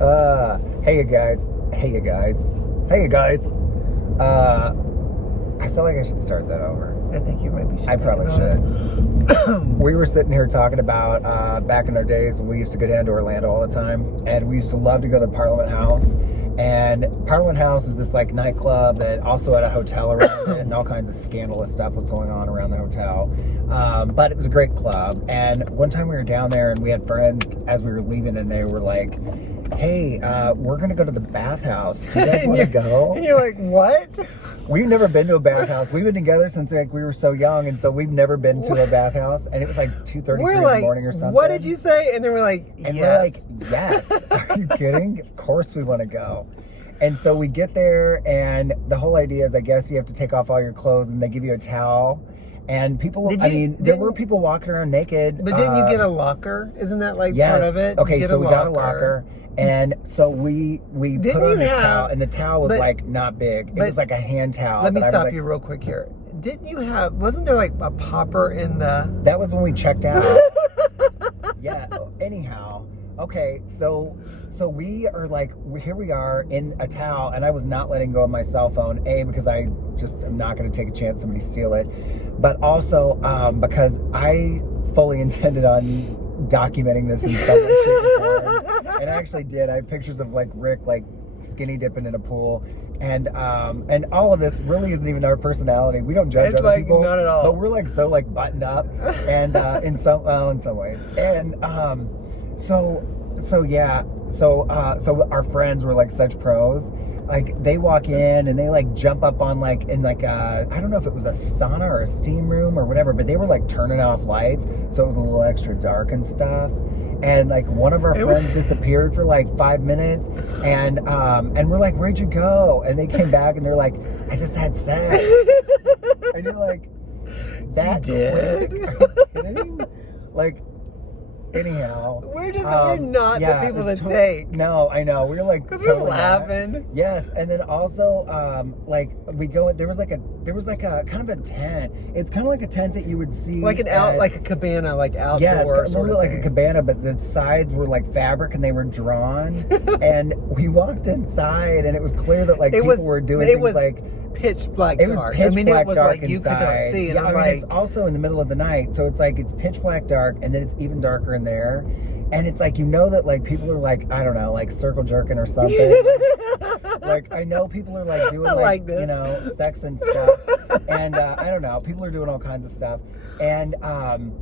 Hey you guys. Hey you guys. Hey you guys. I feel like I should start that over. I think you might be. I probably should. We were sitting here talking about back in our days when we used to go down to Orlando all the time, and we used to love to go to the Parliament House. And Parliament House is this like nightclub that also had a hotel around it, and all kinds of scandalous stuff was going on around the hotel. But it was a great club. And one time we were down there, and we had friends as we were leaving, and they were like, "Hey, we're gonna go to the bathhouse. Do you guys want to go?" And you're like, "What?" We've never been to a bathhouse. We've been together since like we were so young, and so we've never been to a bathhouse. And it was like 2:33 in the morning or something. "What did you say?" And then we're like, and yes. we're like, "Yes." Are you kidding? Of course we want to go. And so we get there, and the whole idea is, I guess you have to take off all your clothes, and they give you a towel. And people, there were people walking around naked. But didn't you get a locker? Isn't that like yes. part of it? Okay, so we got a locker. And so we put on this towel, and the towel was like not big. It was like a hand towel. Let me stop you real quick here. Didn't you have, wasn't there like a popper in the... That was when we checked out. Yeah, anyhow. Okay, so we are like, here we are in a towel, and I was not letting go of my cell phone, A, because I just am not going to take a chance somebody steal it, but also because I fully intended on documenting this in some way, shape, or form. And I actually did. I have pictures of like Rick like skinny dipping in a pool, and all of this really isn't even our personality. We don't judge other people, not at all. but we're like so like buttoned up, and in some ways, and so our friends were like such pros. Like they walk in and they like jump up on like in like I don't know if it was a sauna or a steam room or whatever, but they were like turning off lights so it was a little extra dark and stuff. And like one of our friends disappeared for like 5 minutes, and we're like, "Where'd you go?" And they came back and they're like, "I just had sex." And you're like, "That quick? Are you kidding?" Like. Anyhow, we're not the people to take. No, I know. We were like, because we're laughing. Not. Yes, and then also, like we go. There was like a kind of a tent. It's kind of like a tent that you would see like like a cabana, like outdoor. Yes, a little bit like a cabana, but the sides were like fabric and they were drawn. And we walked inside, and it was clear that like people were doing things like. Pitch black dark. It was pitch black dark like inside. You could not see. Yeah, I mean, it's also in the middle of the night, so it's like it's pitch black dark, and then it's even darker in there. And it's like, you know that like people are like, I don't know, like circle jerking or something. Like I know people are like doing like you know, sex and stuff. And I don't know, people are doing all kinds of stuff. And so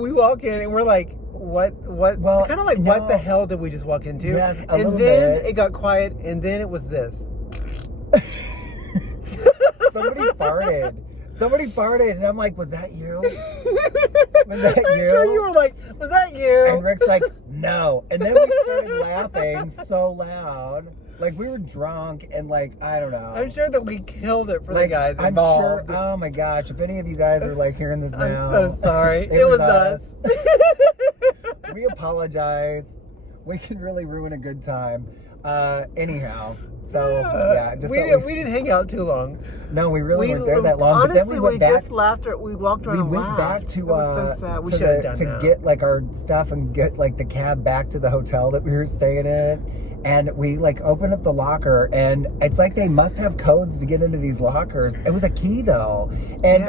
we walk in and we're like, what well, kind of like, what the hell did we just walk into? Yes, a little bit. And then it got quiet, and then it was this. Somebody farted, and I'm like, "Was that you? Was that you?" I'm sure you were like, "Was that you?" And Rick's like, "No." And then we started laughing so loud, like we were drunk, and like I don't know. I'm sure that we killed it for the guys involved. I'm sure. Oh my gosh! If any of you guys are like hearing this now, I'm so sorry. It was us. We apologize. We can really ruin a good time. Anyhow, so yeah, just we didn't hang out too long. No, we really weren't there that long. Honestly, but then we went back. Just laughed. We walked around. We went back to it was so sad. to get like our stuff and get like the cab back to the hotel that we were staying in. And we like opened up the locker, and it's like they must have codes to get into these lockers. It was a key though, and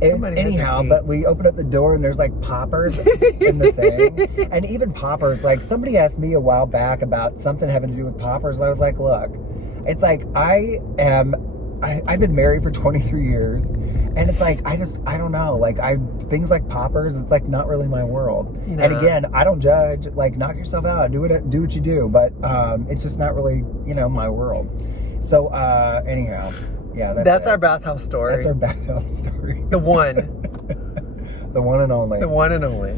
anyhow, but we opened up the door, and there's like poppers in the thing, and even poppers. Like somebody asked me a while back about something having to do with poppers, and I was like, look, it's like I've been married for 23 years, and it's like I don't know, like things like poppers, it's like not really my world. No. And again, I don't judge, like knock yourself out, do what you do, but it's just not really, you know, my world. So anyhow, yeah, that's our bathhouse story. That's our bathhouse story. The one. The one and only. The one and only.